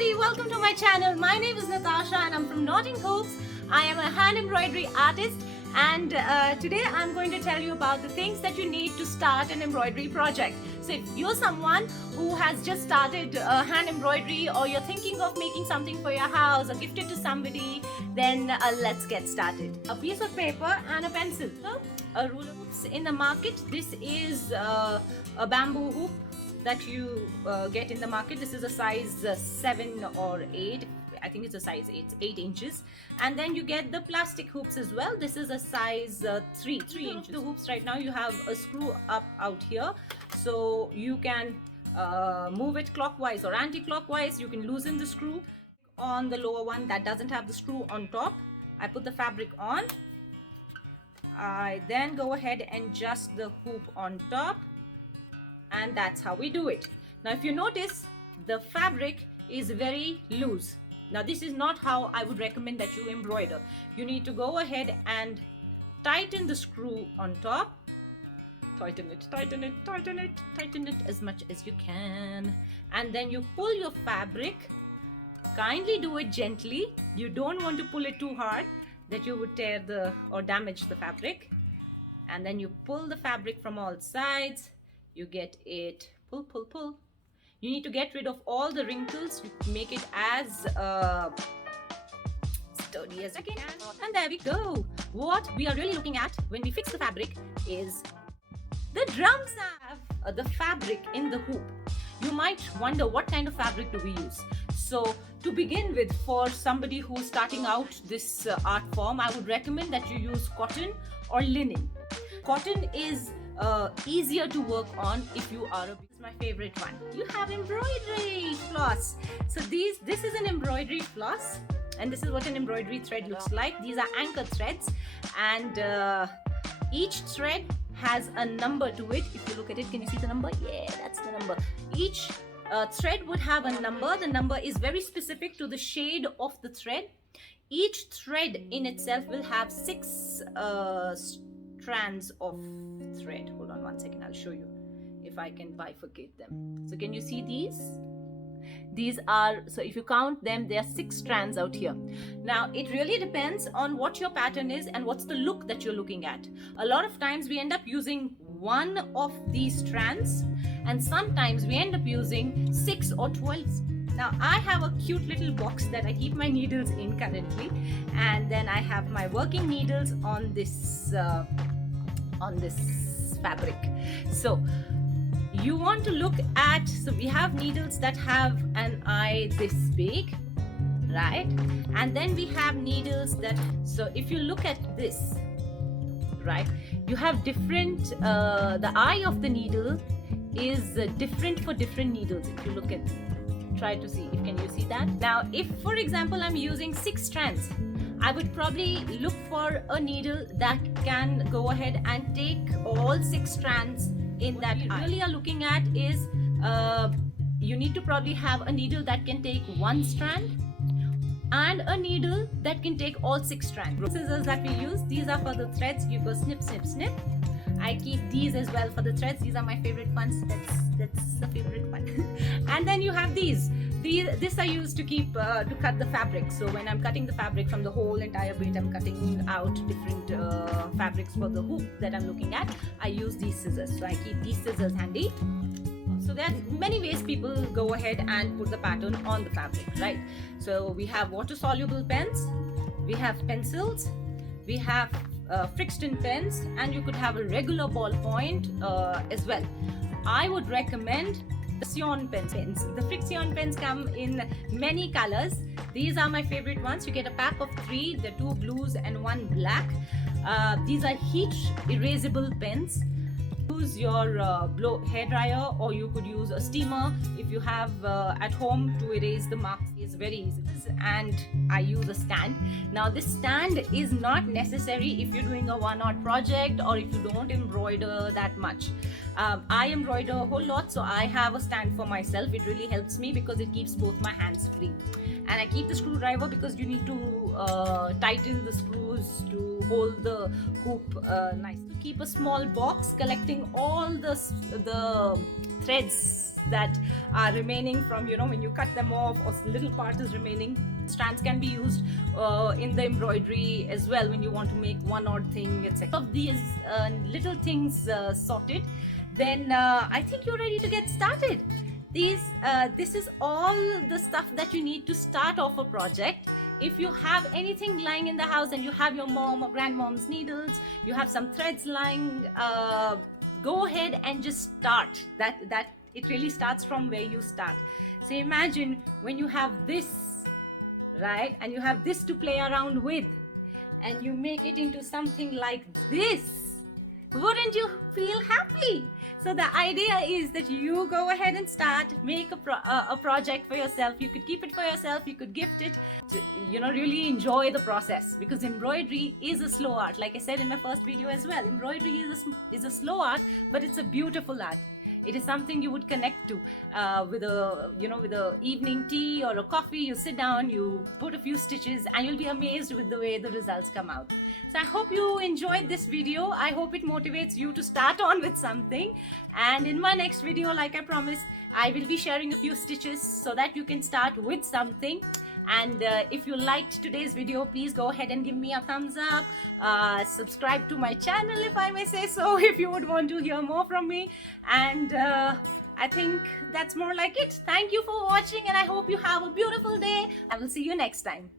everybody, welcome to my channel. My name is Natasha and I'm from Knottinghoops. I am a hand embroidery artist and today I'm going to tell you about the things that you need to start an embroidery project. So if you're someone who has just started hand embroidery or you're thinking of making something for your house or gift it to somebody, then let's get started. A piece of paper and a pencil. So, a ruler hoops in the market. This is a bamboo hoop that you get in the market. This is a size 7 or 8. I think it's a size 8, 8 inches. And then you get the plastic hoops as well. This is a size 3 inches. The hoops right now, you have a screw up out here, so you can move it clockwise or anti-clockwise. You can loosen the screw on the lower one that doesn't have the screw on top. I put the fabric on. I then go ahead and adjust the hoop on top, and that's how we do it. Now if you notice, the fabric is very loose. Now this is not how I would recommend that you embroider. You need to go ahead and tighten the screw on top. Tighten it, tighten it, tighten it, tighten it as much as you can. And then you pull your fabric. Kindly do it gently. You don't want to pull it too hard that you would tear or damage the fabric. And then you pull the fabric from all sides. You get it, pull, pull, pull. You need to get rid of all the wrinkles. You make it as sturdy as you can. And there we go. What we are really looking at when we fix the fabric is the drums have the fabric in the hoop. You might wonder, what kind of fabric do we use? So to begin with, for somebody who's starting out this art form, I would recommend that you use cotton or linen. Cotton is easier to work on if you are it's my favorite one. You have embroidery floss. So this is an embroidery floss, and this is what an embroidery thread looks like. These are anchor threads, and each thread has a number to it. If you look at it, can you see the number? Yeah, that's the number. Each thread would have a number. The number is very specific to the shade of the thread. Each thread in itself will have 6 strands of thread. Hold on one second, I'll show you if I can bifurcate them. So can you see these are, so if you count them, there are 6 strands out here. Now it really depends on what your pattern is and what's the look that you're looking at. A lot of times we end up using one of these strands, and sometimes we end up using 6 or 12. Now I have a cute little box that I keep my needles in currently, and then I have my working needles on this fabric. So you want to look at, so we have needles that have an eye this big, right? And then we have needles that, so if you look at this, right, you have different, the eye of the needle is different for different needles. If you look at, try to see, can you see that? Now if for example I'm using 6 strands, I would probably look for a needle that can go ahead and take all 6 strands in that eye. What you really are looking at is you need to probably have a needle that can take 1 strand and a needle that can take all 6 strands. Scissors that we use, these are for the threads. You go snip, snip, snip. I keep these as well for the threads. These are my favorite ones. That's the favorite one. And then you have these. This I use to keep to cut the fabric. So when I'm cutting the fabric from the whole entire bit, I'm cutting out different fabrics for the hoop that I'm looking at. I use these scissors. So I keep these scissors handy. So there are many ways people go ahead and put the pattern on the fabric, right? So we have water-soluble pens, we have pencils, we have Friction pens, and you could have a regular ballpoint as well. I would recommend Friction pens. The Friction pens come in many colors. These are my favorite ones. You get a pack of 3, the 2 blues and 1 black. These are heat erasable pens. Use your hair dryer, or you could use a steamer if you have at home to erase the marks. It's very easy. And I use a stand. Now this stand is not necessary if you're doing a one-art project or if you don't embroider that much. I embroider a whole lot, so I have a stand for myself. It really helps me because it keeps both my hands free. And I keep the screwdriver because you need to tighten the screws to hold the hoop nice. To keep a small box collecting all the threads that are remaining from, you know, when you cut them off, or little part is remaining. Strands can be used in the embroidery as well when you want to make one odd thing, etc. Of these little things sorted, then I think you're ready to get started. This is all the stuff that you need to start off a project. If you have anything lying in the house and you have your mom or grandmom's needles, you have some threads lying, go ahead and just start. That it really starts from where you start. So imagine when you have this, right, and you have this to play around with, and you make it into something like this, wouldn't you feel happy? So the idea is that you go ahead and start, make a project for yourself. You could keep it for yourself, you could gift it, you know, really enjoy the process, because embroidery is a slow art. Like I said in my first video as well, embroidery is a slow art, but it's a beautiful art. It is something you would connect to with a evening tea or a coffee. You sit down, you put a few stitches, and you'll be amazed with the way the results come out. So I hope you enjoyed this video. I hope it motivates you to start on with something. And in my next video, like I promised, I will be sharing a few stitches so that you can start with something. And if you liked today's video, please go ahead and give me a thumbs up. Subscribe to my channel, if I may say so, if you would want to hear more from me. And I think that's more like it. Thank you for watching, and I hope you have a beautiful day. I will see you next time.